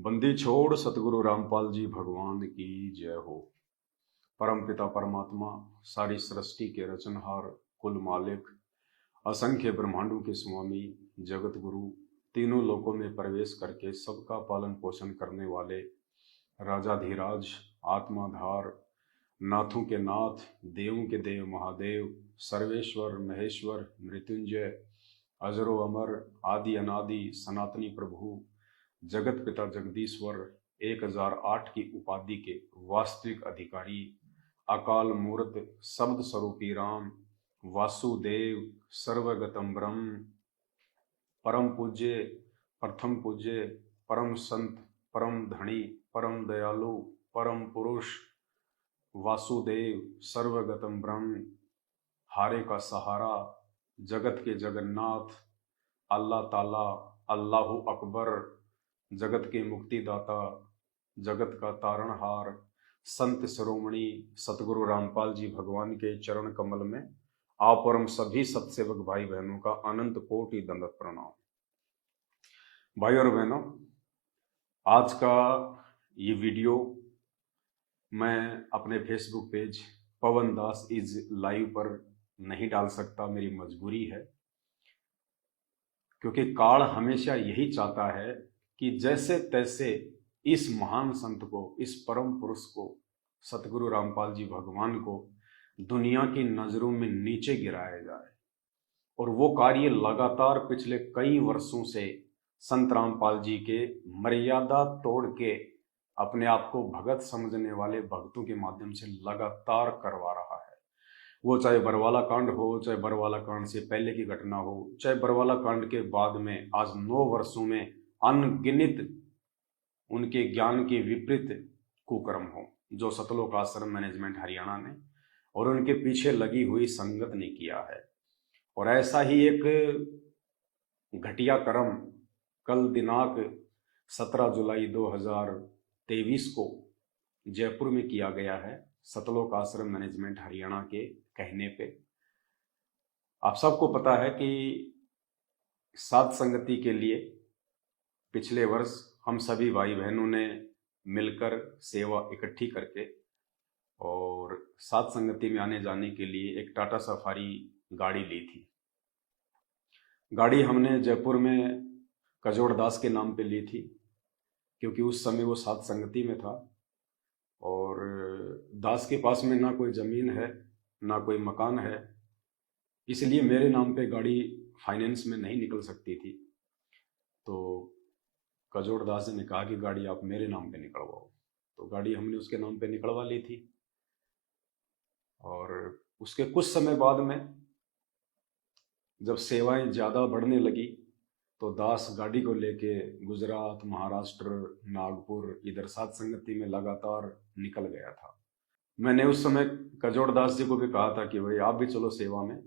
बंदी छोड़ सतगुरु रामपाल जी भगवान की जय हो। परम पिता परमात्मा, सारी सृष्टि के रचनहार, कुल मालिक, असंख्य ब्रह्मांडों के स्वामी, जगत गुरु, तीनों लोकों में प्रवेश करके सबका पालन पोषण करने वाले राजाधिराज, आत्माधार, नाथों के नाथ, देवों के देव महादेव, सर्वेश्वर महेश्वर मृत्युंजय, अजरो अमर, आदि अनादि सनातनी प्रभु, जगत पिता जगदीश्वर, 1008 की उपाधि के वास्तविक अधिकारी, अकाल मूर्त शब्द स्वरूपी राम, वासुदेव, सर्वगतम ब्रह्म, परम पूज्य, प्रथम पूज्य, परम संत, परम धनी, परम दयालु, परम पुरुष, वासुदेव, सर्वगतम ब्रह्म, हारे का सहारा, जगत के जगन्नाथ, अल्लाह ताला, अल्लाहु अकबर, जगत के मुक्तिदाता, जगत का तारणहार, संत शिरोमणि सतगुरु रामपाल जी भगवान के चरण कमल में आप और हम सभी सत्सेवक भाई बहनों का अनंत कोटि दंडवत प्रणाम। भाई और बहनों, आज का ये वीडियो मैं अपने Facebook page Pawan Das is live पर नहीं डाल सकता, मेरी मजबूरी है, क्योंकि काल हमेशा यही चाहता है कि जैसे तैसे इस महान संत को, इस परम पुरुष को, सतगुरु रामपाल जी भगवान को दुनिया की नजरों में नीचे गिराया जाए। और वो कार्य लगातार पिछले कई वर्षों से संत रामपाल जी के मर्यादा तोड़ के अपने आप को भगत समझने वाले भक्तों के माध्यम से लगातार करवा रहा है। वो चाहे बरवाला कांड हो, चाहे बरवाला कांड से पहले की घटना हो, चाहे बरवाला कांड के बाद में आज 9 वर्षों में अनगिनत उनके ज्ञान के विपरीत कुकर्म हो जो सतलोक आश्रम मैनेजमेंट हरियाणा ने और उनके पीछे लगी हुई संगत ने किया है। और ऐसा ही एक घटिया कर्म कल दिनांक 17 जुलाई 2023 को जयपुर में किया गया है, सतलोक आश्रम मैनेजमेंट हरियाणा के कहने पे। आप सबको पता है कि सात संगति के लिए पिछले वर्ष हम सभी भाई बहनों ने मिलकर सेवा इकट्ठी करके और सात संगति में आने जाने के लिए एक टाटा सफारी गाड़ी ली थी। गाड़ी हमने जयपुर में कजोड़ दास के नाम पे ली थी, क्योंकि उस समय वो सात संगति में था और दास के पास में ना कोई ज़मीन है ना कोई मकान है, इसलिए मेरे नाम पे गाड़ी फाइनेंस में नहीं निकल सकती थी। तो कजोड़ दास ने कहा कि गाड़ी आप मेरे नाम पे निकलवाओ, तो गाड़ी हमने उसके नाम पे निकलवा ली थी। और उसके कुछ समय बाद में जब सेवाएं ज़्यादा बढ़ने लगी तो दास गाड़ी को लेके गुजरात, महाराष्ट्र, नागपुर, इधर सात संगति में लगातार निकल गया था। मैंने उस समय कजोड़ दास जी को भी कहा था कि भाई आप भी चलो सेवा में,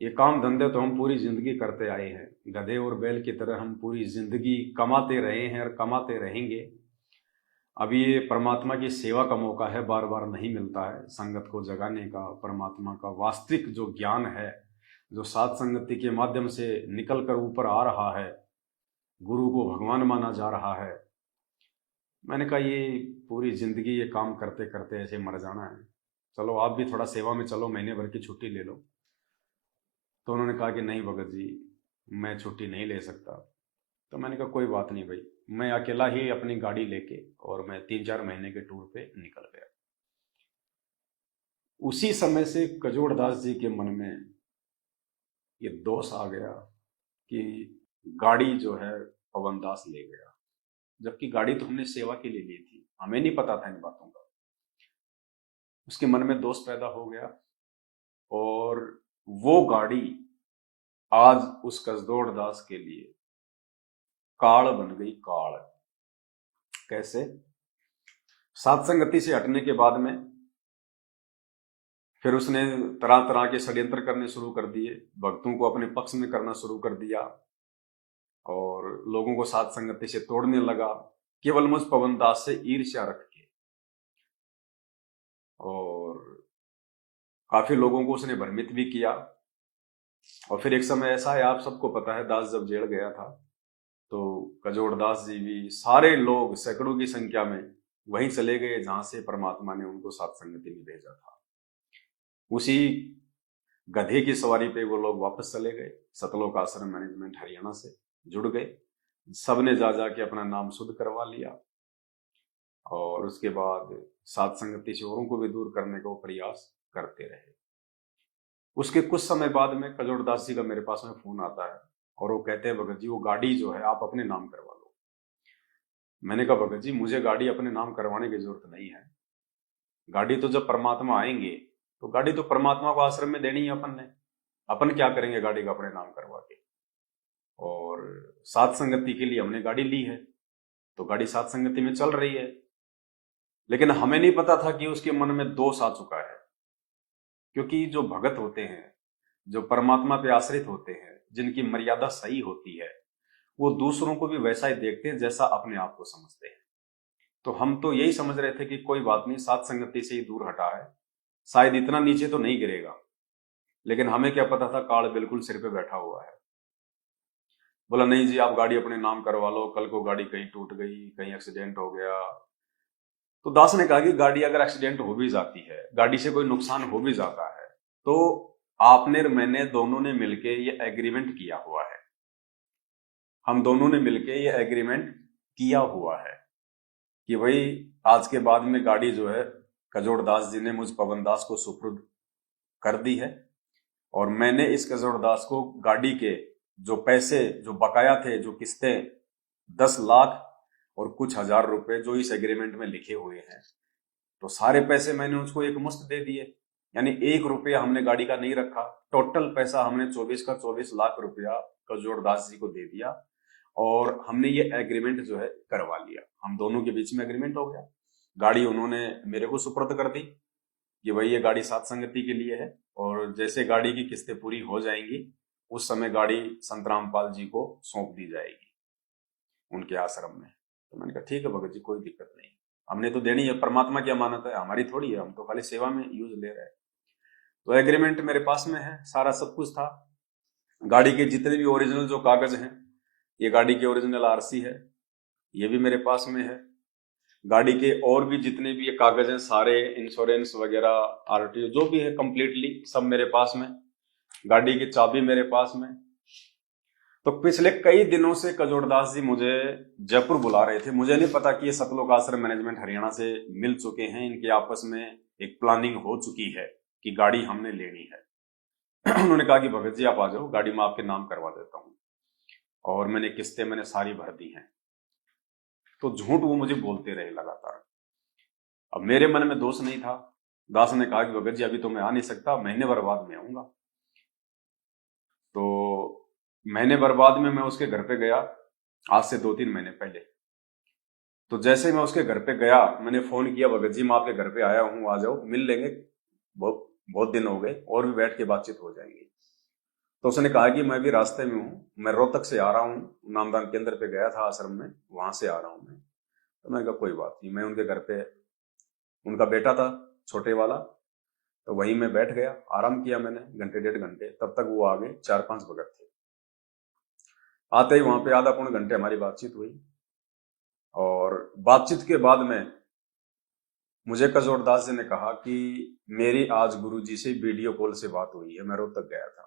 ये काम धंधे तो हम पूरी जिंदगी करते आए हैं, गधे और बैल की तरह हम पूरी जिंदगी कमाते रहे हैं और कमाते रहेंगे। अभी ये परमात्मा की सेवा का मौका है, बार बार नहीं मिलता है संगत को जगाने का। परमात्मा का वास्तविक जो ज्ञान है, जो सात संगति के माध्यम से निकल कर ऊपर आ रहा है, गुरु को भगवान माना जा रहा है। मैंने कहा ये पूरी जिंदगी ये काम करते करते ऐसे मर जाना है, चलो आप भी थोड़ा सेवा में चलो, महीने भर की छुट्टी ले लो। तो उन्होंने कहा कि नहीं भगत जी, मैं छुट्टी नहीं ले सकता। तो मैंने कहा कोई बात नहीं भाई, मैं अकेला ही अपनी गाड़ी लेके और मैं 3-4 महीने के टूर पे निकल गया। उसी समय से कजोड़ दास जी के मन में ये दोष आ गया कि गाड़ी जो है पवन दास ले गया, जबकि गाड़ी तो हमने सेवा के लिए ली थी, हमें नहीं पता था इन बातों का। उसके मन में दोष पैदा हो गया और वो गाड़ी आज उस कसदौड़ दास के लिए काल बन गई। काल कैसे? सात संगति से हटने के बाद में फिर उसने तरह तरह के षड्यंत्र करने शुरू कर दिए, भक्तों को अपने पक्ष में करना शुरू कर दिया और लोगों को सात संगति से तोड़ने लगा, केवल मुझ पवन दास से ईर्ष्या रख के। और काफी लोगों को उसने भ्रमित भी किया। और फिर एक समय ऐसा है, आप सबको पता है, दास जब जेल गया था तो कजोड़दास जी भी, सारे लोग सैकड़ों की संख्या में वहीं चले गए जहां से परमात्मा ने उनको सात संगति में भेजा था। उसी गधे की सवारी पे वो लोग वापस चले गए। सतलोक आश्रम मैनेजमेंट हरियाणा से जुड़ गए। सबने जा जाके अपना नाम शुद्ध करवा लिया और उसके बाद सात संगति से औरों को भी दूर करने का वो प्रयास करते रहे। उसके कुछ समय बाद में कजोड़दास जी का मेरे पास में फोन आता है और वो कहते हैं, भगत जी वो गाड़ी जो है आप अपने नाम करवा लो। मैंने कहा, भगत जी मुझे गाड़ी अपने नाम करवाने की जरूरत नहीं है। गाड़ी तो जब परमात्मा आएंगे तो गाड़ी तो परमात्मा को आश्रम में देनी है अपन ने। अपन क्या करेंगे गाड़ी का अपने नाम करवा के। और सात संगति के लिए हमने गाड़ी ली है तो गाड़ी सात संगति में चल रही है। लेकिन हमें नहीं पता था कि उसके मन में दोष आ चुका है। क्योंकि जो भगत होते हैं, जो परमात्मा पे आश्रित होते हैं, जिनकी मर्यादा सही होती है, वो दूसरों को भी वैसा ही देखते हैं जैसा अपने आप को समझते हैं। तो हम तो यही समझ रहे थे कि कोई बात नहीं, सात संगति से ही दूर हटा है, शायद इतना नीचे तो नहीं गिरेगा। लेकिन हमें क्या पता था काल बिल्कुल सिर पे बैठा हुआ है। बोला नहीं जी आप गाड़ी अपने नाम करवा लो, कल को गाड़ी कहीं टूट गई, कहीं एक्सीडेंट हो गया। तो दास ने कहा कि गाड़ी अगर एक्सीडेंट हो भी जाती है, गाड़ी से कोई नुकसान हो भी जाता है, तो आपने और मैंने दोनों ने मिलके ये एग्रीमेंट किया हुआ है। हम दोनों ने मिलके ये एग्रीमेंट किया हुआ है कि भाई आज के बाद में गाड़ी जो है कजोड़दास जी ने मुझ पवन दास को सुपुर्द कर दी है और मैंने इस कजोड़दास को गाड़ी के जो पैसे जो बकाया थे, जो किस्तें 10 लाख और कुछ हजार रुपए जो इस एग्रीमेंट में लिखे हुए हैं, तो सारे पैसे मैंने उसको एक मुश्त दे दिए। यानी 1 रुपया हमने गाड़ी का नहीं रखा। टोटल पैसा हमने 24 का 24 लाख रुपया कजोड़दास जी को दे दिया और हमने ये एग्रीमेंट जो है करवा लिया। हम दोनों के बीच में एग्रीमेंट हो गया। गाड़ी उन्होंने मेरे को सुपुर्द कर दी कि भाई ये गाड़ी सात संगति के लिए है और जैसे गाड़ी की किस्तें पूरी हो जाएंगी उस समय गाड़ी संत रामपाल जी को सौंप दी जाएगी उनके आश्रम में। तो मैंने कहा ठीक है भगत जी कोई दिक्कत नहीं, हमने तो देनी है, परमात्मा की अमानत है, हमारी थोड़ी है, हम तो खाली सेवा में यूज ले रहे हैं। तो एग्रीमेंट मेरे पास में है, सारा सब कुछ था। गाड़ी के जितने भी ओरिजिनल जो कागज हैं, ये गाड़ी की ओरिजिनल आरसी है, ये भी मेरे पास में है। गाड़ी के और भी जितने भी ये कागज हैं सारे, इंश्योरेंस वगैरह आरटीओ जो भी है कंप्लीटली सब मेरे पास में। गाड़ी की चाबी मेरे पास में। तो पिछले कई दिनों से कजोड़दास जी मुझे जयपुर बुला रहे थे। मुझे नहीं पता कि ये सतलोक आश्रम मैनेजमेंट हरियाणा से मिल चुके हैं, इनके आपस में एक प्लानिंग हो चुकी है कि गाड़ी हमने लेनी है। उन्होंने कहा कि भगत जी आप आ जाओ, गाड़ी मैं आपके नाम करवा देता हूँ और मैंने किस्तें मैंने सारी भर दी हैं। तो झूठ वो मुझे बोलते रहे लगातार। अब मेरे मन में दोष नहीं था। दास ने कहा कि भगत जी अभी तो मैं आ नहीं सकता, महीने भर बाद में आऊंगा। तो महीने भर बाद में मैं उसके घर पे गया, आज से 2-3 महीने पहले। तो जैसे मैं उसके घर पे गया, मैंने फोन किया, भगत जी मैं आपके घर पे आया हूँ, आ जाओ मिल लेंगे, बहुत बहुत दिन हो गए और भी बैठ के बातचीत हो जाएंगी। तो उसने कहा कि मैं भी रास्ते में हूँ, मैं रोहतक से आ रहा हूँ, नामदान केंद्र पे गया था आश्रम में, वहां से आ रहा हूँ मैं। तो मैंने कहा कोई बात नहीं। मैं उनके घर पे, उनका बेटा था छोटे वाला, तो वहीं मैं बैठ गया, आराम किया मैंने घंटे 1.5 घंटे। तब तक वो आ गए, 4-5 भगत थे। आते ही वहां पे आधा पौने घंटे हमारी बातचीत हुई और बातचीत के बाद में मुझे कजोड़दास जी ने कहा कि मेरी आज गुरुजी से वीडियो कॉल से बात हुई है, मैं रोहतक गया था।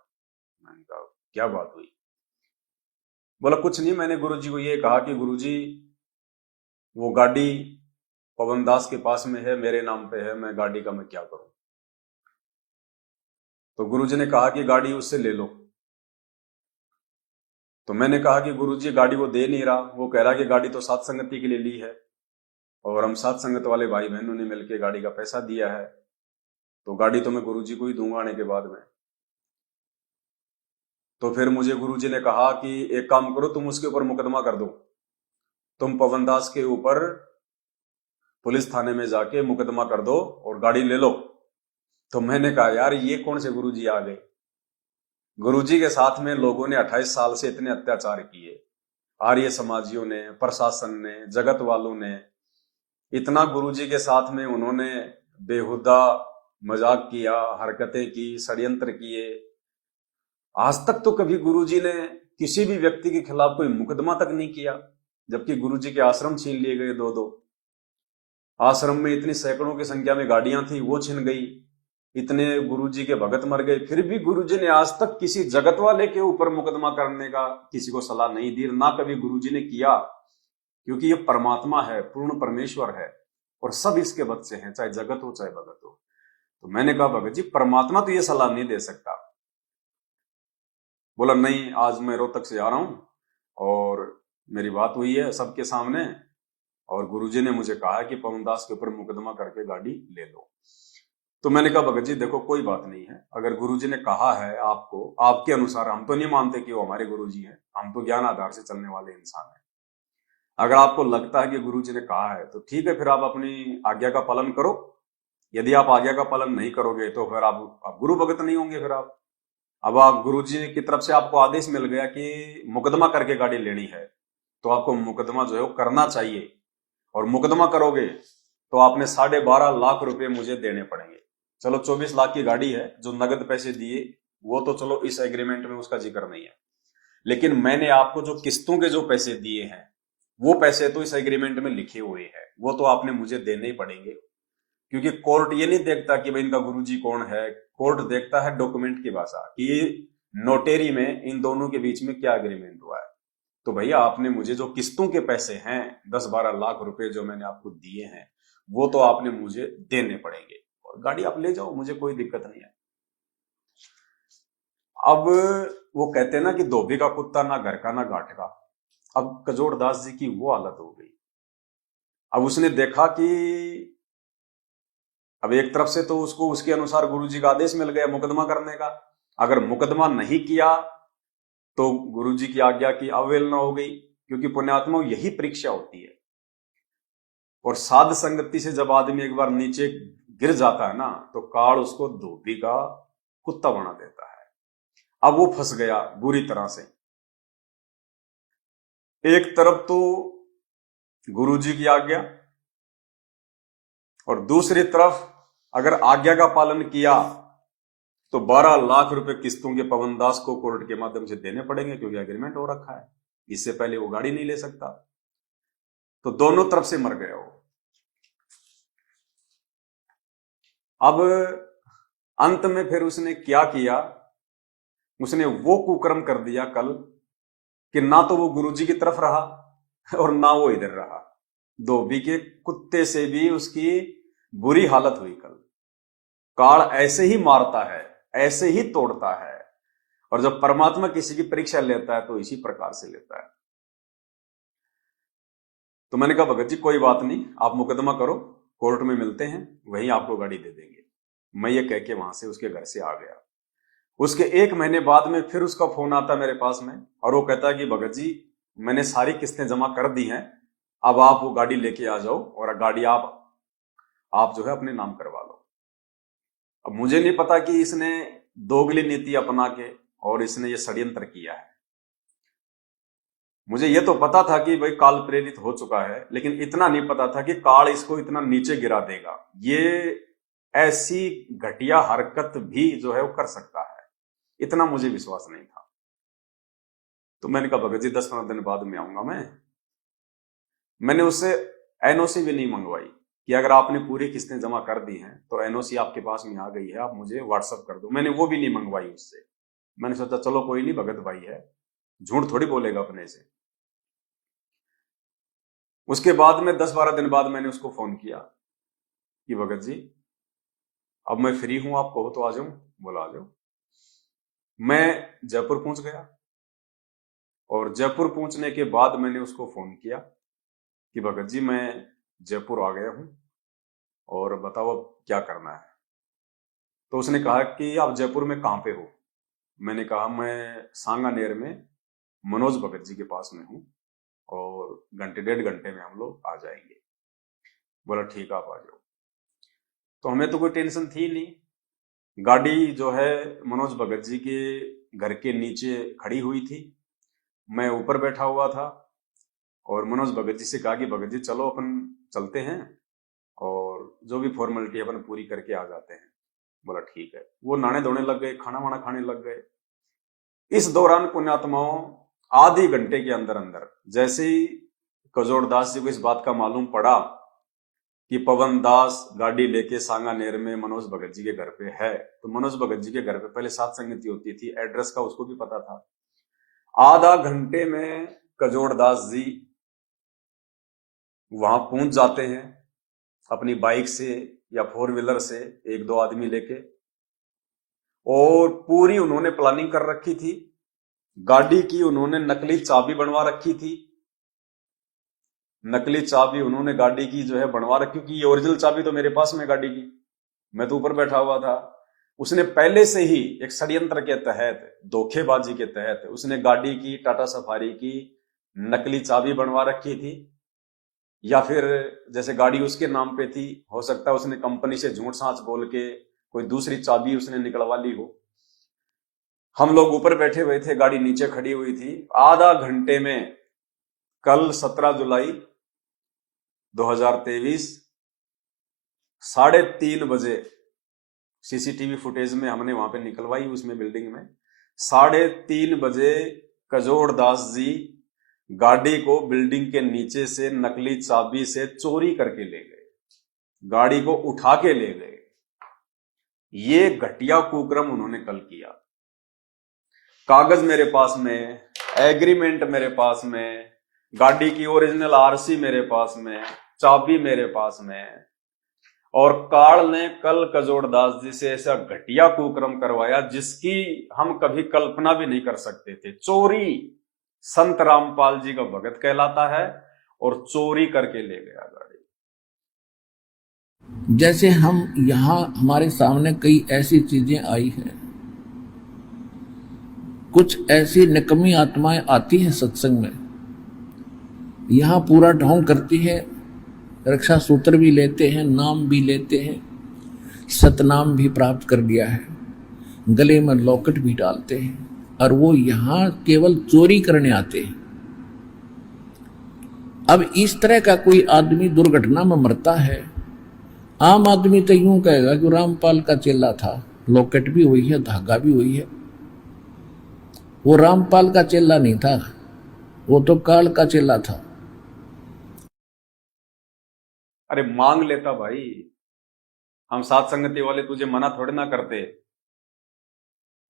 मैंने कहा क्या बात हुई? बोला कुछ नहीं, मैंने गुरुजी को ये कहा कि गुरुजी वो गाड़ी पवन दास के पास में है, मेरे नाम पे है, मैं गाड़ी का मैं क्या करूं? तो गुरुजी ने कहा कि गाड़ी उससे ले लो। तो मैंने कहा कि गुरुजी गाड़ी वो दे नहीं रहा, वो कह रहा कि गाड़ी तो सात संगति के लिए ली है और हम सात संगत वाले भाई बहनों ने मिलकर गाड़ी का पैसा दिया है, तो गाड़ी तो मैं गुरुजी को ही दूंगा आने के बाद में। तो फिर मुझे गुरुजी ने कहा कि एक काम करो, तुम उसके ऊपर मुकदमा कर दो, तुम पवन दास के ऊपर पुलिस थाने में जाके मुकदमा कर दो और गाड़ी ले लो। तो मैंने कहा यार ये कौन से गुरुजी आ गए? गुरुजी के साथ में लोगों ने 28 साल से इतने अत्याचार किए, आर्य समाजियों ने, प्रशासन ने, जगत वालों ने, इतना गुरुजी के साथ में उन्होंने बेहुदा मजाक किया, हरकतें की, षड्यंत्र किए। आज तक तो कभी गुरुजी ने किसी भी व्यक्ति के खिलाफ कोई मुकदमा तक नहीं किया, जबकि गुरुजी के आश्रम छीन लिए गए, दो दो आश्रम में इतनी सैकड़ों की संख्या में गाड़ियां थी वो छिन गई, इतने गुरुजी के भगत मर गए, फिर भी गुरुजी ने आज तक किसी जगत वाले के ऊपर मुकदमा करने का किसी को सलाह नहीं दी, ना कभी गुरुजी ने किया, क्योंकि ये परमात्मा है, पूर्ण परमेश्वर है और सब इसके बच्चे हैं, चाहे जगत हो चाहे भगत हो। तो मैंने कहा भगत जी परमात्मा तो ये सलाह नहीं दे सकता। बोला नहीं, आज मैं रोहतक से आ रहा हूं और मेरी बात हुई है सबके सामने और गुरुजी ने मुझे कहा कि पवन दास के ऊपर मुकदमा करके गाड़ी ले लो। तो मैंने कहा भगत जी देखो कोई बात नहीं है, अगर गुरुजी ने कहा है आपको, आपके अनुसार, हम तो नहीं मानते कि वो हमारे गुरुजी हैं, हम तो ज्ञान आधार से चलने वाले इंसान हैं। अगर आपको लगता है कि गुरुजी ने कहा है तो ठीक है, फिर आप अपनी आज्ञा का पालन करो। यदि आप आज्ञा का पालन नहीं करोगे तो फिर आप गुरु भगत नहीं होंगे। फिर आप अब आप गुरुजी की तरफ से आपको आदेश मिल गया कि मुकदमा करके गाड़ी लेनी है, तो आपको मुकदमा जो है वो करना चाहिए, और मुकदमा करोगे तो आपने 12.5 लाख रुपए मुझे देने पड़ेंगे। चलो 24 लाख की गाड़ी है, जो नगद पैसे दिए वो तो चलो इस एग्रीमेंट में उसका जिक्र नहीं है, लेकिन मैंने आपको जो किस्तों के जो पैसे दिए हैं वो पैसे तो इस एग्रीमेंट में लिखे हुए हैं, वो तो आपने मुझे देने ही पड़ेंगे। क्योंकि कोर्ट ये नहीं देखता कि भाई इनका गुरुजी कौन है, कोर्ट देखता है डॉक्यूमेंट की भाषा, कि नोटेरी में इन दोनों के बीच में क्या एग्रीमेंट हुआ है। तो भैया आपने मुझे जो किस्तों के पैसे हैं 10-12 लाख रुपए जो मैंने आपको दिए हैं वो तो आपने मुझे देने पड़ेंगे, और गाड़ी आप ले जाओ, मुझे कोई दिक्कत नहीं है। अब वो कहते हैं ना कि धोबी का कुत्ता ना घर का ना घाट का। अब कजोड़ दास जी की वो हालत हो गई। अब उसने देखा कि अब एक तरफ से तो उसको उसके अनुसार गुरुजी का आदेश मिल गया मुकदमा करने का, अगर मुकदमा नहीं किया तो गुरुजी की आज्ञा की अवहेलना हो गई, क्योंकि पुण्यात्मा यही परीक्षा होती है। और साध संगति से जब आदमी एक बार नीचे गिर जाता है ना तो काल उसको धोबी का कुत्ता बना देता है। अब वो फंस गया बुरी तरह से। एक तरफ तो गुरुजी की आज्ञा, और दूसरी तरफ अगर आज्ञा का पालन किया तो 12 लाख रुपए किस्तों के पवन दास को कोर्ट के माध्यम से देने पड़ेंगे, क्योंकि एग्रीमेंट हो रखा है, इससे पहले वो गाड़ी नहीं ले सकता। तो दोनों तरफ से मर गया वो। अब अंत में फिर उसने क्या किया, उसने वो कुकर्म कर दिया कल कि ना तो वो गुरुजी की तरफ रहा और ना वो इधर रहा। धोबी के कुत्ते से भी उसकी बुरी हालत हुई कल। काल ऐसे ही मारता है, ऐसे ही तोड़ता है, और जब परमात्मा किसी की परीक्षा लेता है तो इसी प्रकार से लेता है। तो मैंने कहा भगत जी कोई बात नहीं, आप मुकदमा करो, कोर्ट में मिलते हैं, वहीं आपको गाड़ी दे देंगे। मैं ये कह के वहां से उसके घर से आ गया। उसके 1 महीने बाद में फिर उसका फोन आता मेरे पास में, और वो कहता है कि भगत जी मैंने सारी किस्तें जमा कर दी हैं, अब आप वो गाड़ी लेके आ जाओ और गाड़ी आप जो है अपने नाम करवा लो। अब मुझे नहीं पता कि इसने दोगली नीति अपना के और इसने ये षड्यंत्र किया है। मुझे ये तो पता था कि भाई काल प्रेरित हो चुका है, लेकिन इतना नहीं पता था कि काल इसको इतना नीचे गिरा देगा। ये ऐसी घटिया हरकत भी जो है वो कर सकता है, इतना मुझे विश्वास नहीं था। तो मैंने कहा भगत जी 10-15 दिन बाद में आऊंगा। मैंने उससे एनओसी भी नहीं मंगवाई कि अगर आपने पूरी किस्तें जमा कर दी हैं तो एनओसी आपके पास में आ गई है, आप मुझे व्हाट्सअप कर दो, मैंने वो भी नहीं मंगवाई उससे। मैंने सोचा चलो कोई नहीं, भगत भाई है, झूठ थोड़ी बोलेगा अपने से। उसके बाद में 10-12 दिन बाद मैंने उसको फोन किया कि भगत जी अब मैं फ्री हूं, आप कहो तो आ जाऊं। बोला आ जाओ। मैं जयपुर पहुंच गया, और जयपुर पहुंचने के बाद मैंने उसको फोन किया कि भगत जी मैं जयपुर आ गया हूं और बताओ अब क्या करना है। तो उसने कहा कि आप जयपुर में कहां पे हो। मैंने कहा मैं सांगानेर में मनोज भगत जी के पास में हूं और घंटे 1.5 घंटे में हम लोग आ जाएंगे। बोला ठीक आप आ जाओ। तो हमें तो कोई टेंशन थी नहीं, गाड़ी जो है मनोज भगत जी के घर के नीचे खड़ी हुई थी, मैं ऊपर बैठा हुआ था, और मनोज भगत जी से कहा कि भगत जी चलो अपन चलते हैं और जो भी फॉर्मेलिटी अपन पूरी करके आ जाते हैं। बोला ठीक है। वो नहाने धोने लग गए, खाना वाना खाने लग गए। इस दौरान पुण्यात्माओं आधे घंटे के अंदर अंदर जैसे ही कजोड़दास जी को इस बात का मालूम पड़ा कि पवन दास गाड़ी लेके सांगानेर में मनोज भगत जी के घर पे है, तो मनोज भगत जी के घर पे पहले सात संगति होती थी, एड्रेस का उसको भी पता था। आधा घंटे में कजोड़दास जी वहां पहुंच जाते हैं अपनी बाइक से या फोर व्हीलर से, एक दो आदमी लेके, और पूरी उन्होंने प्लानिंग कर रखी थी। गाड़ी की उन्होंने नकली चाबी बनवा रखी थी, नकली चाबी उन्होंने गाड़ी की जो है बनवा रखी, क्योंकि ये ओरिजिनल चाबी तो मेरे पास में गाड़ी की, मैं तो ऊपर बैठा हुआ था। उसने पहले से ही एक षड्यंत्र के तहत, धोखेबाजी के तहत, उसने गाड़ी की, टाटा सफारी की नकली चाबी बनवा रखी थी, या फिर जैसे गाड़ी उसके नाम पे थी, हो सकता है उसने कंपनी से झूठ सांच बोल के कोई दूसरी चाबी उसने निकलवा ली हो। हम लोग ऊपर बैठे हुए थे, गाड़ी नीचे खड़ी हुई थी। आधा घंटे में, कल 17 जुलाई 2023 3:30 बजे सीसीटीवी फुटेज में हमने वहां पे निकलवाई, उसमें बिल्डिंग में 3:30 बजे कजोड़दास जी गाड़ी को बिल्डिंग के नीचे से नकली चाबी से चोरी करके ले गए, गाड़ी को उठा के ले गए। ये घटिया कुक्रम उन्होंने कल किया। कागज मेरे पास में, एग्रीमेंट मेरे पास में, गाड़ी की ओरिजिनल आरसी मेरे पास में, चाबी मेरे पास में, और काल ने कल कजोड़दास जी से ऐसा घटिया कुक्रम करवाया जिसकी हम कभी कल्पना भी नहीं कर सकते थे। चोरी संत रामपाल जी का भगत कहलाता है, और चोरी करके ले गया गाड़ी। जैसे हम यहाँ हमारे सामने कई ऐसी चीजें आई हैं, कुछ ऐसी निकम्मी आत्माएं आती हैं सत्संग में, यहाँ पूरा ढोंग करती है, रक्षा सूत्र भी लेते हैं, नाम भी लेते हैं, सतनाम भी प्राप्त कर लिया है, गले में लॉकेट भी डालते हैं, और वो यहाँ केवल चोरी करने आते हैं। अब इस तरह का कोई आदमी दुर्घटना में मरता है, आम आदमी तो यूं कहेगा कि रामपाल का चेला था, लॉकेट भी हुई है, धागा भी हुई है। वो रामपाल का चेला नहीं था, वो तो काल का चेला था। अरे मांग लेता भाई, हम सात संगति वाले तुझे मना थोड़े ना करते।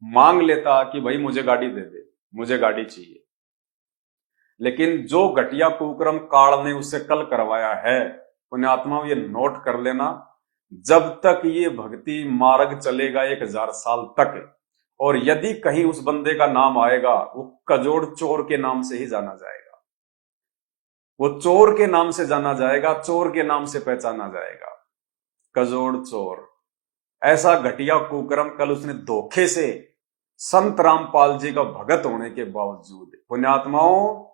मांग लेता कि भाई मुझे गाड़ी दे दे, मुझे गाड़ी चाहिए। लेकिन जो घटिया कुक्रम काल ने उससे कल करवाया है, उन्हें आत्माओं ये नोट कर लेना, जब तक ये भक्ति मार्ग चलेगा 1000 साल तक, और यदि कहीं उस बंदे का नाम आएगा, वो कजोड़ चोर के नाम से ही जाना जाएगा, वो चोर के नाम से जाना जाएगा, चोर के नाम से पहचाना जाएगा, कजोड़ चोर। ऐसा घटिया कुक्रम कल उसने धोखे से संत रामपाल जी का भगत होने के बावजूद। पुण्यात्माओं,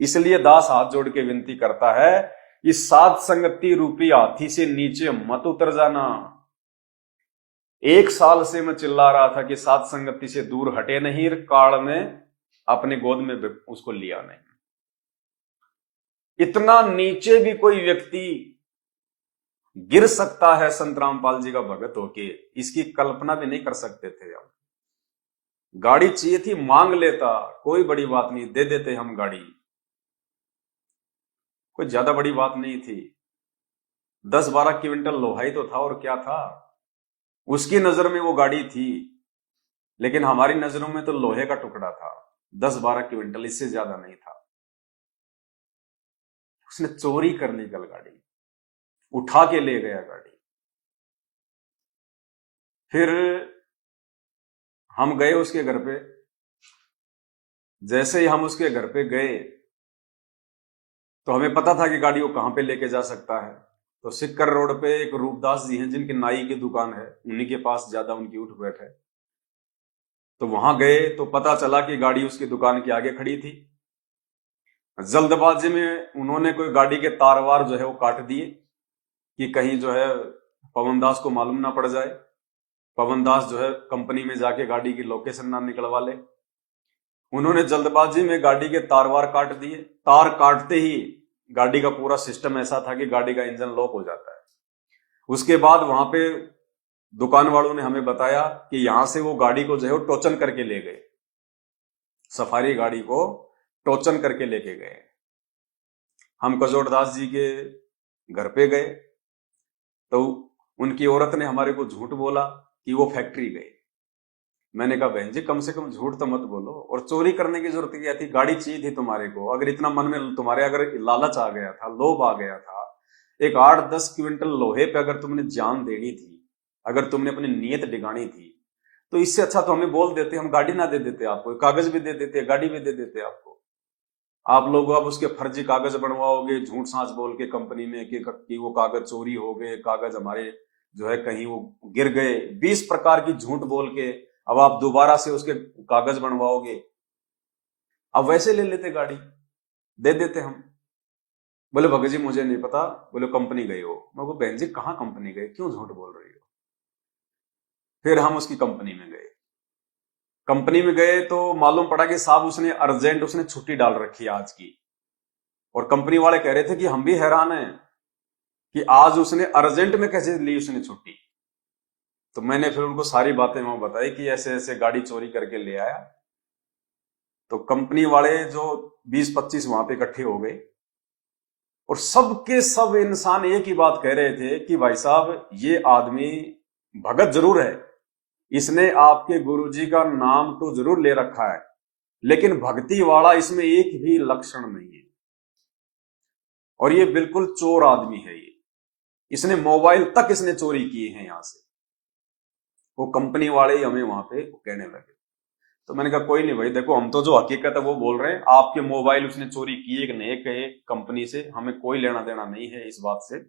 इसलिए दास हाथ जोड़ के विनती करता है कि सात संगति रूपी हाथी से नीचे मत उतर जाना। 1 साल से मैं चिल्ला रहा था कि सात संगति से दूर हटे नहीं, काल ने अपने गोद में उसको लिया नहीं। इतना नीचे भी कोई व्यक्ति गिर सकता है संत रामपाल जी का भगत होके, इसकी कल्पना भी नहीं कर सकते थे हम। गाड़ी चाहिए थी, मांग लेता, कोई बड़ी बात नहीं, दे देते हम गाड़ी, कोई ज्यादा बड़ी बात नहीं थी। 10-12 क्विंटल लोहा ही तो था, और क्या था। उसकी नजर में वो गाड़ी थी, लेकिन हमारी नजरों में तो लोहे का टुकड़ा था। 10-12 क्विंटल, इससे ज्यादा नहीं था। उसने चोरी कर ली कल गाड़ी, उठा के ले गया गाड़ी। फिर हम गए उसके घर पे। जैसे ही हम उसके घर पे गए तो हमें पता था कि गाड़ी वो कहां पे लेके जा सकता है। तो सिक्कर रोड पे एक रूपदास जी हैं जिनकी नाई की दुकान है, उन्हीं के पास ज्यादा उनकी उठ बैठ है। तो वहां गए तो पता चला कि गाड़ी उसकी दुकान के आगे खड़ी थी। जल्दबाजी में उन्होंने कोई गाड़ी के तार वार जो है वो काट दिए कि कहीं जो है पवन दास को मालूम ना पड़ जाए, पवन दास जो है कंपनी में जाके गाड़ी की लोकेशन ना निकलवा ले। उन्होंने जल्दबाजी में गाड़ी के तार वार काट दिए। तार काटते ही गाड़ी का पूरा सिस्टम ऐसा था कि गाड़ी का इंजन लॉक हो जाता है। उसके बाद वहां पे दुकान वालों ने हमें बताया कि यहां से वो गाड़ी को जो है वो टोचन करके ले गए, सफारी गाड़ी को टोचन करके लेके गए। हम कजोड़दास जी के घर पे गए तो उनकी औरत ने हमारे को झूठ बोला कि वो फैक्ट्री गए। मैंने कहा बहन जी कम से कम झूठ तो मत बोलो, और चोरी करने की जरूरत क्या थी, गाड़ी चाहिए थी तुम्हारे को। अगर इतना मन में तुम्हारे अगर लालच आ गया था, लोभ आ गया था, एक 8-10 क्विंटल लोहे पे अगर तुमने जान देनी थी, अगर तुमने अपनी नीयत डिगानी थी, तो इससे अच्छा तो हमें बोल देते, हम गाड़ी ना दे देते आपको, कागज भी दे देते, गाड़ी भी दे देते आपको। आप लोग अब उसके फर्जी कागज बनवाओगे झूठ सांच बोल के कंपनी में कि वो कागज चोरी हो गए, कागज हमारे जो है कहीं वो गिर गए, 20 प्रकार की झूठ बोल के अब आप दोबारा से उसके कागज बनवाओगे। अब वैसे ले लेते, गाड़ी दे देते हम। बोले भगत जी मुझे नहीं पता, बोले कंपनी गए हो। मैं बोला बहन जी कहाँ कंपनी गए, क्यों झूठ बोल रही हो। फिर हम उसकी कंपनी में गए। कंपनी में गए तो मालूम पड़ा कि साहब उसने अर्जेंट उसने छुट्टी डाल रखी है आज की, और कंपनी वाले कह रहे थे कि हम भी हैरान हैं कि आज उसने अर्जेंट में कैसे ली उसने छुट्टी। तो मैंने फिर उनको सारी बातें वहां बताई कि ऐसे ऐसे गाड़ी चोरी करके ले आया। तो कंपनी वाले जो 20-25 वहां पे इकट्ठे हो गए, और सबके सब इंसान एक ही बात कह रहे थे कि भाई साहब ये आदमी भगत जरूर है, इसने आपके गुरुजी का नाम तो जरूर ले रखा है, लेकिन भक्ति वाला इसमें एक भी लक्षण नहीं है, और ये बिल्कुल चोर आदमी है। ये इसने मोबाइल तक इसने चोरी किए हैं यहां से। वो कंपनी वाले ही हमें वहां पे कहने लगे। तो मैंने कहा कोई नहीं भाई, देखो हम तो जो हकीकत है वो बोल रहे हैं, आपके मोबाइल उसने चोरी किए कि नहीं कहे कंपनी से हमें कोई लेना देना नहीं है इस बात से।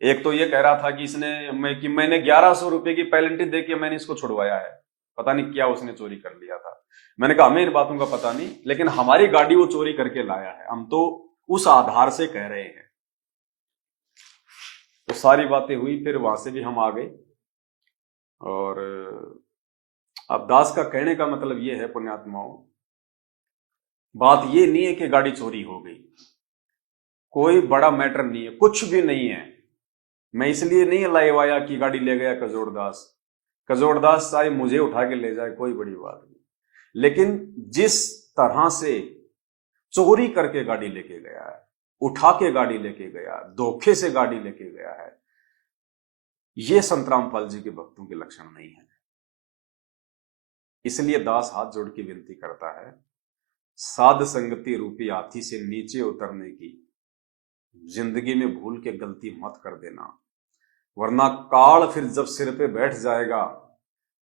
एक तो ये कह रहा था कि मैंने 1100 रुपए की पेनल्टी दे के मैंने इसको छुड़वाया है, पता नहीं क्या उसने चोरी कर लिया था। मैंने कहा हमें इन बातों का पता नहीं, लेकिन हमारी गाड़ी वो चोरी करके लाया है, हम तो उस आधार से कह रहे हैं। तो सारी बातें हुई, फिर वहां से भी हम आ गए। और अब दास का कहने का मतलब ये है पुण्यात्माओं, बात ये नहीं है कि गाड़ी चोरी हो गई, कोई बड़ा मैटर नहीं है, कुछ भी नहीं है। मैं इसलिए नहीं लाइवाया कि गाड़ी ले गया कजोड़दास, कजोड़दास चाहे मुझे उठा के ले जाए कोई बड़ी बात नहीं, लेकिन जिस तरह से चोरी करके गाड़ी लेके गया है, उठा के गाड़ी लेके गया, धोखे से गाड़ी लेके गया है, ये संत रामपाल जी के भक्तों के लक्षण नहीं है। इसलिए दास हाथ जोड़ के विनती करता है, साध संगति रूपी हाथी से नीचे उतरने की जिंदगी में भूल के गलती मत कर देना, वरना काल फिर जब सिर पे बैठ जाएगा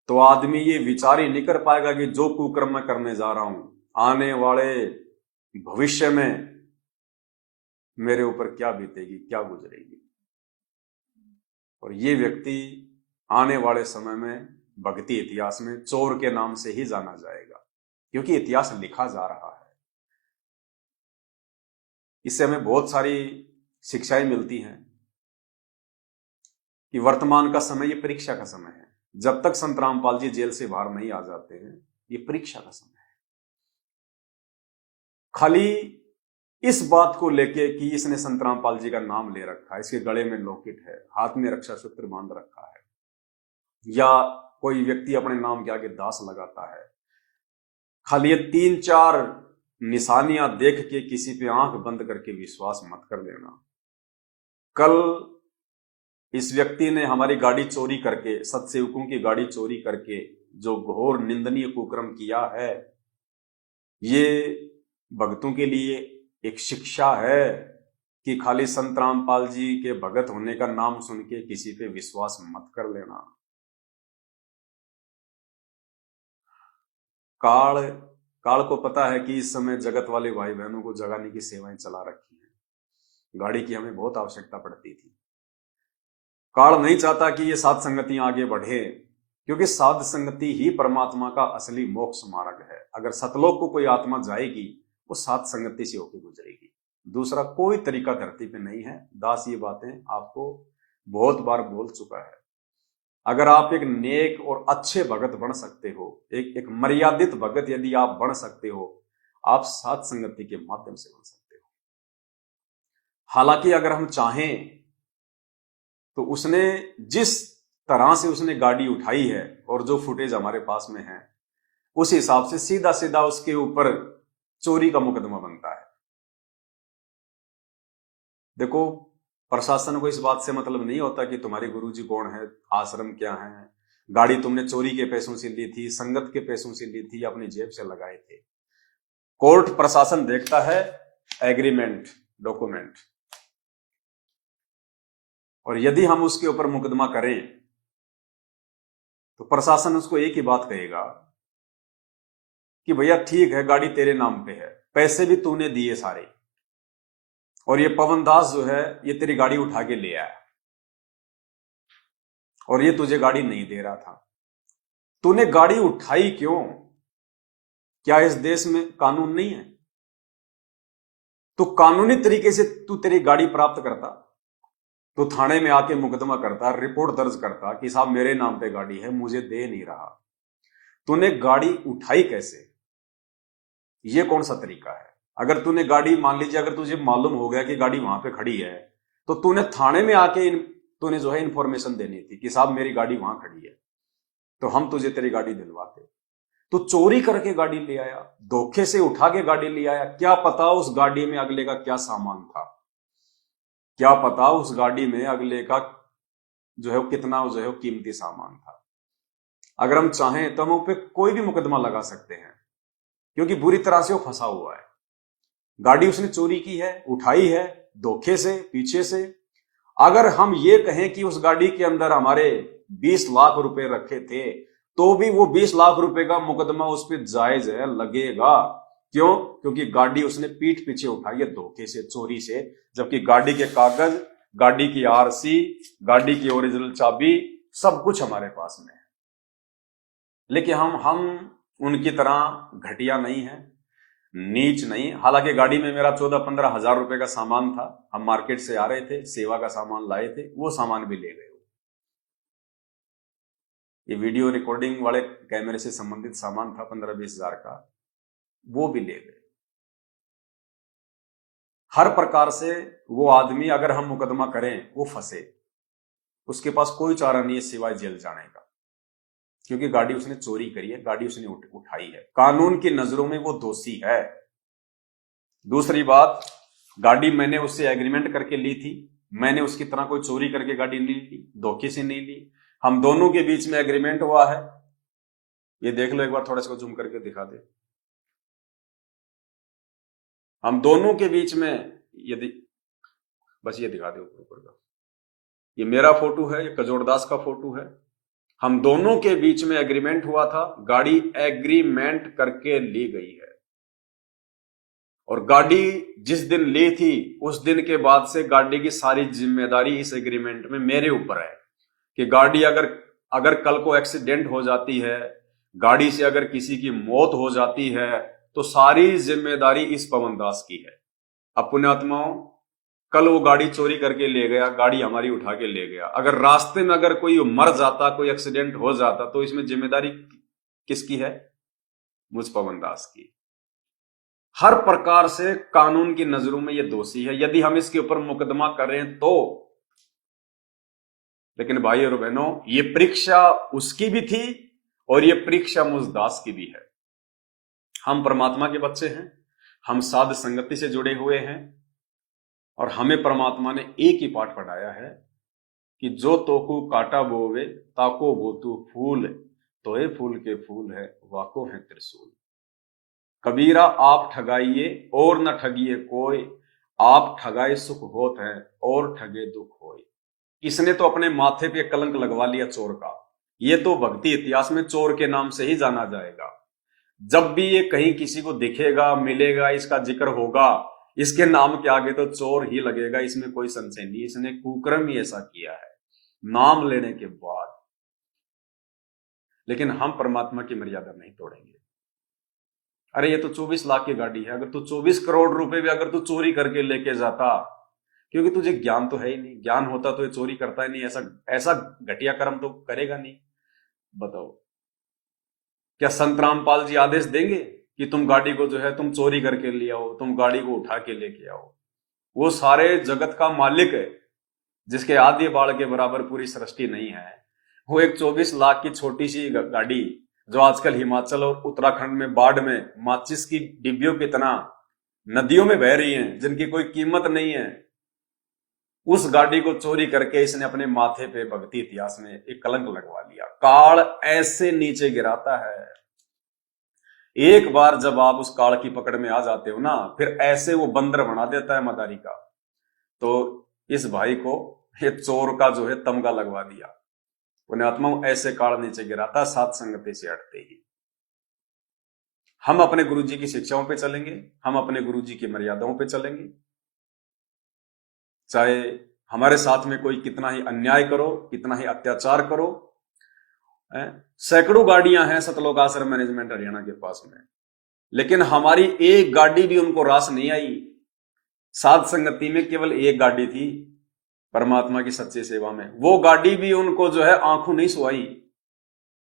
तो आदमी ये विचार ही नहीं कर पाएगा कि जो कुकर्म मैं करने जा रहा हूं, आने वाले भविष्य में मेरे ऊपर क्या बीतेगी, क्या गुजरेगी। और ये व्यक्ति आने वाले समय में भक्ति इतिहास में चोर के नाम से ही जाना जाएगा, क्योंकि इतिहास लिखा जा रहा है। इससे हमें बहुत सारी शिक्षाएं मिलती हैं कि वर्तमान का समय ये परीक्षा का समय है। जब तक संत रामपाल जी जेल से बाहर नहीं आ जाते हैं, ये परीक्षा का समय है। खाली इस बात को लेके कि इसने संत रामपाल जी का नाम ले रखा है, इसके गले में लॉकेट है, हाथ में रक्षा सूत्र बांध रखा है, या कोई व्यक्ति अपने नाम के आगे दास लगाता है, खाली ये 3-4 निशानियां देख के किसी पे आंख बंद करके विश्वास मत कर देना। कल इस व्यक्ति ने हमारी गाड़ी चोरी करके, सत्सेवकों की गाड़ी चोरी करके जो घोर निंदनीय कुकर्म किया है, ये भक्तों के लिए एक शिक्षा है कि खाली संत रामपाल जी के भगत होने का नाम सुन के किसी पे विश्वास मत कर लेना। काल को पता है कि इस समय जगत वाले भाई बहनों को जगाने की सेवाएं चला रखी हैं। गाड़ी की हमें बहुत आवश्यकता पड़ती थी। काल नहीं चाहता कि ये साध संगतियां आगे बढ़े, क्योंकि साध संगति ही परमात्मा का असली मोक्ष मार्ग है। अगर सतलोक को कोई आत्मा जाएगी, वो साध संगति से होकर गुजरेगी, दूसरा कोई तरीका धरती पे नहीं है। दास ये बातें आपको बहुत बार बोल चुका है। अगर आप एक नेक और अच्छे भगत बन सकते हो, एक मर्यादित भगत यदि आप बन सकते हो, आप साध संगति के माध्यम से बन सकते हो। हालांकि अगर हम चाहें तो उसने जिस तरह से उसने गाड़ी उठाई है और जो फुटेज हमारे पास में है, उस हिसाब से सीधा सीधा उसके ऊपर चोरी का मुकदमा बनता है। देखो, प्रशासन को इस बात से मतलब नहीं होता कि तुम्हारे गुरुजी कौन है, आश्रम क्या है, गाड़ी तुमने चोरी के पैसों से ली थी, संगत के पैसों से ली थी, अपनी जेब से लगाए थे। कोर्ट प्रशासन देखता है एग्रीमेंट, डॉक्यूमेंट, और यदि हम उसके ऊपर मुकदमा करें तो प्रशासन उसको एक ही बात कहेगा कि भैया ठीक है, गाड़ी तेरे नाम पे है, पैसे भी तूने दिए सारे, और ये पवन दास जो है ये तेरी गाड़ी उठा के ले आया और ये तुझे गाड़ी नहीं दे रहा था। तूने गाड़ी उठाई क्यों? क्या इस देश में कानून नहीं है? तो कानूनी तरीके से तू तेरी गाड़ी प्राप्त करता तो थाने में आके मुकदमा करता, रिपोर्ट दर्ज करता कि साहब मेरे नाम पे गाड़ी है, मुझे दे नहीं रहा। तूने गाड़ी उठाई कैसे? ये कौन सा तरीका है? अगर तूने गाड़ी, मान लीजिए अगर तुझे मालूम हो गया कि गाड़ी वहां पे खड़ी है, तो तूने थाने में आके तूने जो है इंफॉर्मेशन देनी थी कि साहब मेरी गाड़ी वहां खड़ी है, तो हम तुझे तेरी गाड़ी दिलवाते। तो चोरी करके गाड़ी ले आया, धोखे से उठा के गाड़ी ले आया, क्या पता उस गाड़ी में अगले का क्या सामान था, क्या पता उस गाड़ी में अगले का जो है कितना जो है कीमती सामान था। अगर हम चाहें तो हम उस पर कोई भी मुकदमा लगा सकते हैं, क्योंकि बुरी तरह से वो फंसा हुआ है। गाड़ी उसने चोरी की है, उठाई है धोखे से, पीछे से। अगर हम ये कहें कि उस गाड़ी के अंदर हमारे 20 लाख रुपए रखे थे, तो भी वो 20 लाख रुपए का मुकदमा उस पर जायज है, लगेगा। क्यों? क्योंकि गाड़ी उसने पीठ पीछे उठाई है धोखे से, चोरी से, जबकि गाड़ी के कागज, गाड़ी की आरसी, गाड़ी की ओरिजिनल चाबी, सब कुछ हमारे पास में है। लेकिन हम उनकी तरह घटिया नहीं है, नीच नहीं। हालांकि गाड़ी में मेरा 14-15 हजार रुपए का सामान था, हम मार्केट से आ रहे थे, सेवा का सामान लाए थे, वो सामान भी ले गए। ये वीडियो रिकॉर्डिंग वाले कैमरे से संबंधित सामान था 15-20 हजार का, वो भी ले गए। हर प्रकार से वो आदमी, अगर हम मुकदमा करें, वो फंसे, उसके पास कोई चारा नहीं है सिवाय जेल जाने का, क्योंकि गाड़ी उसने चोरी करी है, गाड़ी उसने उठाई है, कानून की नजरों में वो दोषी है। दूसरी बात, गाड़ी मैंने उससे एग्रीमेंट करके ली थी, मैंने उसकी तरह कोई चोरी करके गाड़ी नहीं ली, धोखे से नहीं ली, हम दोनों के बीच में एग्रीमेंट हुआ है। ये देख लो एक बार, थोड़ा सा जूम करके दिखा दे। हम दोनों के बीच में यदि बस ये दिखा दे ऊपर का, ये मेरा फोटो है, ये कजोड़दास का फोटो है। हम दोनों के बीच में एग्रीमेंट हुआ था, गाड़ी एग्रीमेंट करके ली गई है, और गाड़ी जिस दिन ली थी उस दिन के बाद से गाड़ी की सारी जिम्मेदारी इस एग्रीमेंट में मेरे ऊपर है कि गाड़ी अगर कल को एक्सीडेंट हो जाती है, गाड़ी से अगर किसी की मौत हो जाती है, तो सारी जिम्मेदारी इस पवन दास की है। अब पुण्यात्माओं, कल वो गाड़ी चोरी करके ले गया, गाड़ी हमारी उठा के ले गया, अगर रास्ते में अगर कोई मर जाता, कोई एक्सीडेंट हो जाता, तो इसमें जिम्मेदारी किसकी है? मुझ पवन दास की। हर प्रकार से कानून की नजरों में ये दोषी है, यदि हम इसके ऊपर मुकदमा करें तो। लेकिन भाई और बहनों, ये परीक्षा उसकी भी थी और ये परीक्षा मुझ दास की भी है। हम परमात्मा के बच्चे हैं, हम साध संगति से जुड़े हुए हैं, और हमें परमात्मा ने एक ही पाठ पढ़ाया है कि जो तोकू काटा बोवे ताको बोतू फूल, तोए फूल के फूल है वाको है त्रिशूल। कबीरा आप ठगाइए और न ठगिए कोई, आप ठगाए सुख होत है और ठगे दुख होए। इसने तो अपने माथे पे कलंक लगवा लिया चोर का। ये तो भक्ति इतिहास में चोर के नाम से ही जाना जाएगा। जब भी ये कहीं किसी को दिखेगा, मिलेगा, इसका जिक्र होगा, इसके नाम के आगे तो चोर ही लगेगा, इसमें कोई संशय नहीं। इसने कुकर्म ही ऐसा किया है नाम लेने के बाद। लेकिन हम परमात्मा की मर्यादा नहीं तोड़ेंगे। अरे ये तो 24 लाख की गाड़ी है, अगर तू 24 करोड़ रुपए भी अगर तू चोरी करके लेके जाता, क्योंकि तुझे ज्ञान तो है ही नहीं, ज्ञान होता तो ये चोरी करता ही नहीं, ऐसा घटिया कर्म तो करेगा नहीं। बताओ, क्या संत रामपाल जी आदेश देंगे कि तुम गाड़ी को जो है तुम चोरी करके ले आओ, तुम गाड़ी को उठा के लेके आओ? वो सारे जगत का मालिक है, जिसके आदि बाल के बराबर पूरी सृष्टि नहीं है, वो एक 24 लाख की छोटी सी गाड़ी जो आजकल हिमाचल और उत्तराखंड में बाढ़ में माचिस की डिब्बियों की तरह नदियों में बह रही हैं, जिनकी कोई कीमत नहीं है, उस गाड़ी को चोरी करके इसने अपने माथे पे भक्ति इतिहास में एक कलंक लगवा लिया। काल ऐसे नीचे गिराता है, एक बार जब आप उस काल की पकड़ में आ जाते हो ना, फिर ऐसे वो बंदर बना देता है मदारी का। तो इस भाई को ये चोर का जो है तमगा लगवा दिया। पुण्यात्माओं, ऐसे काल नीचे गिराता सात संगति से हटते ही। हम अपने गुरुजी की शिक्षाओं पे चलेंगे, हम अपने गुरुजी की मर्यादाओं पे चलेंगे, चाहे हमारे साथ में कोई कितना ही अन्याय करो, कितना ही अत्याचार करो। सैकड़ों गाड़ियां हैं सतलोक आश्रम मैनेजमेंट हरियाणा के पास में, लेकिन हमारी एक गाड़ी भी उनको रास नहीं आई। साध संगति में केवल एक गाड़ी थी परमात्मा की सच्ची सेवा में, वो गाड़ी भी उनको जो है आंखों नहीं सुहाई।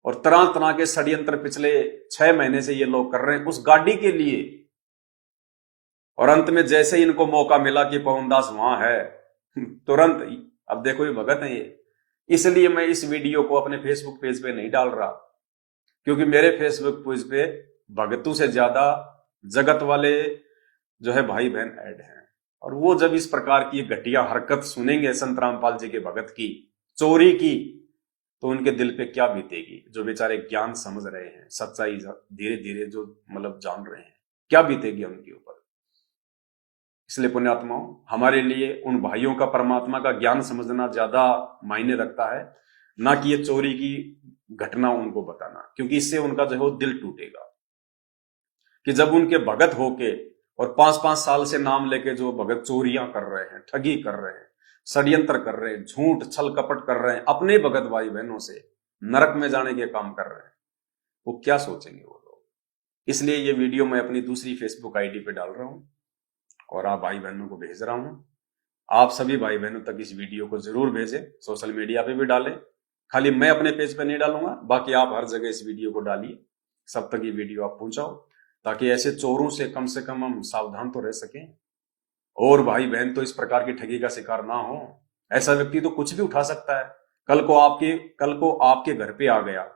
और तरह तरह के षड्यंत्र पिछले 6 महीने से ये लोग कर रहे हैं उस गाड़ी के लिए। और अंत में जैसे ही इनको मौका मिला कि पवनदास वहां है, तुरंत अब देखो ये भगत है ये। इसलिए मैं इस वीडियो को अपने फेसबुक पेज पे नहीं डाल रहा, क्योंकि मेरे फेसबुक पेज पे भगतों से ज्यादा जगत वाले जो है भाई बहन ऐड हैं। और वो जब इस प्रकार की घटिया हरकत सुनेंगे संत रामपाल जी के भगत की, चोरी की, तो उनके दिल पे क्या बीतेगी। जो बेचारे ज्ञान समझ रहे हैं, सच्चाई धीरे धीरे जो मतलब जान रहे हैं, क्या बीतेगी उनके ऊपर। इसलिए पुण्यात्माओं, हमारे लिए उन भाइयों का परमात्मा का ज्ञान समझना ज्यादा मायने रखता है, ना कि ये चोरी की घटना उनको बताना, क्योंकि इससे उनका जो है वो दिल टूटेगा। कि जब उनके भगत होके और 5-5 साल से नाम लेके जो भगत चोरियां कर रहे हैं, ठगी कर रहे हैं, षड्यंत्र कर रहे हैं, झूठ छल कपट कर रहे हैं, अपने भगत भाई बहनों से नरक में जाने के काम कर रहे हैं, वो क्या सोचेंगे वो लोग। इसलिए ये वीडियो मैं अपनी दूसरी फेसबुक आईडी पे डाल रहा हूं और आप भाई बहनों को भेज रहा हूं। आप सभी भाई बहनों तक इस वीडियो को जरूर भेजें, सोशल मीडिया पे भी डालें। खाली मैं अपने पेज पे नहीं डालूंगा, बाकी आप हर जगह इस वीडियो को डालिए, सब तक ये वीडियो आप पहुंचाओ, ताकि ऐसे चोरों से कम हम सावधान तो रह सकें, और भाई बहन तो इस प्रकार की ठगी का शिकार ना हो। ऐसा व्यक्ति तो कुछ भी उठा सकता है। कल को आपके घर पे आ गया,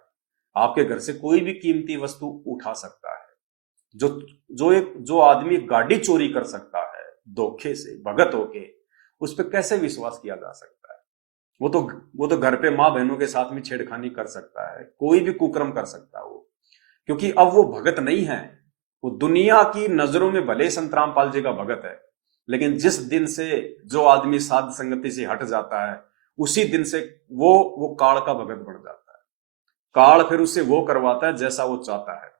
आपके घर से कोई भी कीमती वस्तु उठा सकता है। जो आदमी गाड़ी चोरी कर सकता है धोखे से, भगत होके, उस पर कैसे विश्वास किया जा सकता है। वो तो घर पे माँ बहनों के साथ में छेड़खानी कर सकता है, कोई भी कुकर्म कर सकता है वो, क्योंकि अब वो भगत नहीं है। वो दुनिया की नजरों में भले संत रामपाल जी का भगत है, लेकिन जिस दिन से जो आदमी साध संगति से हट जाता है, उसी दिन से वो काल का भगत बन जाता है। काल फिर उससे वो करवाता है जैसा वो चाहता है।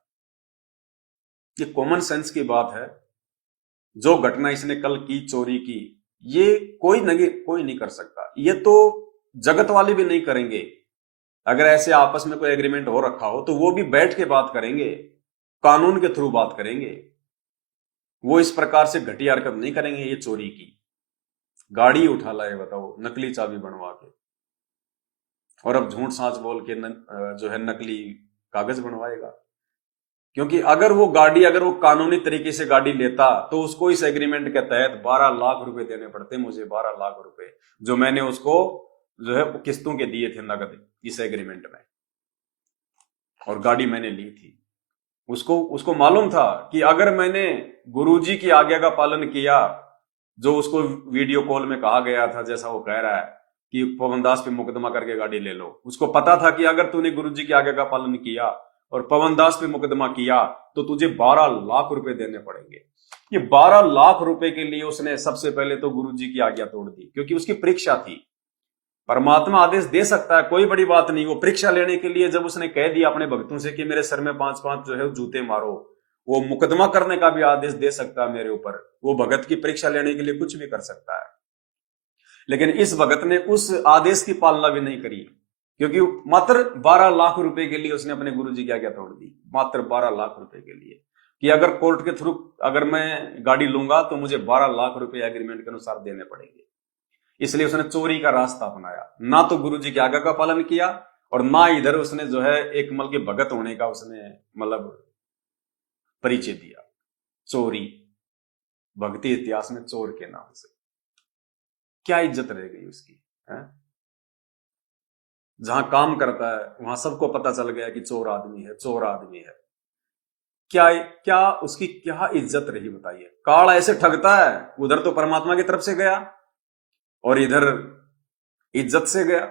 ये कॉमन सेंस की बात है। जो घटना इसने कल की, चोरी की, ये कोई नहीं कर सकता। ये तो जगत वाले भी नहीं करेंगे। अगर ऐसे आपस में कोई एग्रीमेंट हो रखा हो तो वो भी बैठ के बात करेंगे, कानून के थ्रू बात करेंगे। वो इस प्रकार से घटिया हरकत नहीं करेंगे। ये चोरी की गाड़ी उठा लाए, बताओ, नकली चाबी बनवा के, और अब झूठ साच बोल के जो है नकली कागज बनवाएगा। क्योंकि अगर वो कानूनी तरीके से गाड़ी लेता तो उसको इस एग्रीमेंट के तहत 12 लाख रुपए देने पड़ते, मुझे 12 लाख रुपए, जो मैंने उसको जो है किस्तों के दिए थे नगद इस एग्रीमेंट में, और गाड़ी मैंने ली थी। उसको मालूम था कि अगर मैंने गुरुजी की आज्ञा का पालन किया, जो उसको वीडियो कॉल में कहा गया था, जैसा वो कह रहा है कि पवनदास पे मुकदमा करके गाड़ी ले लो, उसको पता था कि अगर तूने गुरुजी की आज्ञा का पालन किया और पवनदास पे मुकदमा किया तो तुझे 12 लाख रुपए देने पड़ेंगे। ये 12 लाख रुपए के लिए उसने सबसे पहले तो गुरुजी की आज्ञा तोड़ दी, क्योंकि उसकी परीक्षा थी। परमात्मा आदेश दे सकता है, कोई बड़ी बात नहीं। वो परीक्षा लेने के लिए जब उसने कह दिया अपने भक्तों से कि मेरे सर में 5-5 जो है जूते मारो, वो मुकदमा करने का भी आदेश दे सकता है मेरे ऊपर। वो भगत की परीक्षा लेने के लिए कुछ भी कर सकता है। लेकिन इस भगत ने उस आदेश की पालना भी नहीं करी, क्योंकि मात्र 12 लाख रुपए के लिए उसने अपने गुरुजी की आज्ञा तोड़ दी। मात्र 12 लाख रुपए के लिए, कि अगर कोर्ट के थ्रू अगर मैं गाड़ी लूंगा तो मुझे 12 लाख रुपए एग्रीमेंट के अनुसार देने पड़ेंगे। इसलिए उसने चोरी का रास्ता अपनाया, ना तो गुरुजी की आज्ञा का पालन किया, और ना इधर उसने जो है एक मल के भगत होने का उसने मतलब परिचय दिया। चोरी, भक्ति इतिहास में चोर के नाम से क्या इज्जत रह गई उसकी, है? जहां काम करता है वहां सबको पता चल गया कि चोर आदमी है, चोर आदमी है, क्या क्या उसकी क्या इज्जत रही बताइए। काल ऐसे ठगता है, उधर तो परमात्मा की तरफ से गया और इधर इज्जत से गया,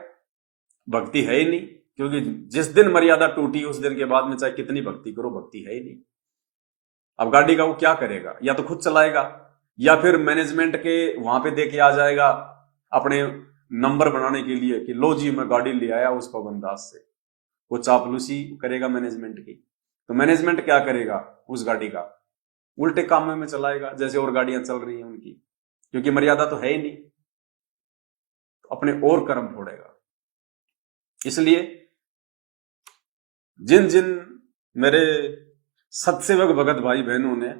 भक्ति है ही नहीं। क्योंकि जिस दिन मर्यादा टूटी उस दिन के बाद में चाहे कितनी भक्ति करो, भक्ति है ही नहीं। अब गाड़ी का वो क्या करेगा, या तो खुद चलाएगा या फिर मैनेजमेंट के वहां पे दे के आ जाएगा अपने नंबर बनाने के लिए कि लो जी मैं गाड़ी ले आया उस पवनदास से। वो चापलूसी करेगा मैनेजमेंट की, तो मैनेजमेंट क्या करेगा उस गाड़ी का, उल्टे काम में चलाएगा जैसे और गाड़ियां चल रही हैं उनकी, क्योंकि मर्यादा तो है ही नहीं, तो अपने और कर्म फोड़ेगा। इसलिए जिन जिन मेरे सत्सेवक भगत भाई बहनों ने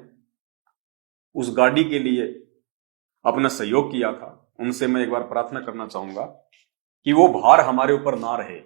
उस गाड़ी के लिए अपना सहयोग किया था, उनसे मैं एक बार प्रार्थना करना चाहूंगा कि वो भार हमारे ऊपर ना रहे।